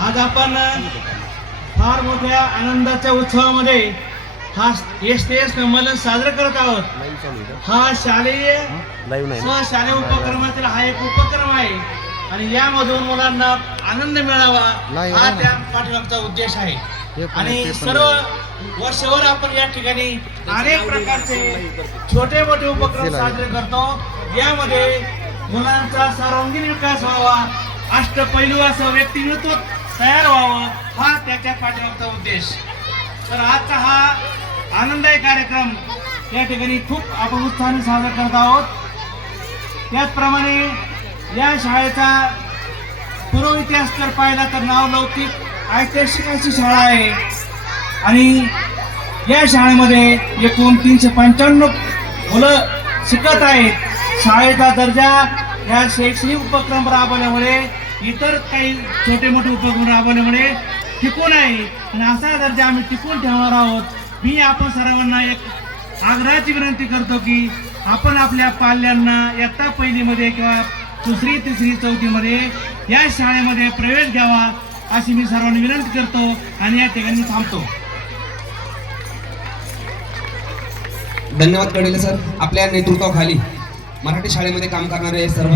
आज आपण फार मोठ्या आनंदाच्या उत्सवामध्ये हा एस संमेलन साजरं करत आहोत। हा शालेय शालेय उपक्रमातील हा एक उपक्रम आहे आणि यामधून मुलांना आनंद मिळावा हा त्या पाठीमागचा उद्देश आहे। आणि सर्व वर्षभर आपण या ठिकाणी अनेक प्रकारचे छोटे मोठे उपक्रम साजरे करतो। यामध्ये मुलांचा सर्वांगीण विकास व्हावा, अष्टपैलू असं व्यक्तिमत्व तयार व्हावं हा त्याच्या पाठीमागचा उद्देश। तर आजचा हा आनंदायी कार्यक्रम या ठिकाणी खूप आपण उत्साहाने साजरा करत आहोत। त्याचप्रमाणे या शाळेचा पूर्व इतिहास जर पाहिला तर नावलौकिक ऐतिहासिक अशी शाळा आहे आणि या शाळेमध्ये एकूण 395 मुलं शिकत आहेत। शाळेचा दर्जा या शैक्षणिक उपक्रम राबवल्यामुळे इतर काही छोटे मोठे उपक्रम राबवल्यामुळे टिकून आहे आणि असा दर्जा आम्ही टिकून ठेवणार आहोत। मी आपण सर्वांना एक आग्रहाची विनंती करतो की आपण आपल्या पाल्यांना इयत्ता पहिलीमध्ये किंवा दुसरी तिसरी चौथीमध्ये या शाळेमध्ये प्रवेश घ्यावा अशी मी सर्वांना विनंती करतो आणि या ठिकाणी थांबतो। धन्यवाद कडेले सर। आपल्या नेतृत्वाखाली मराठी शाळेमध्ये काम करणारे सर्व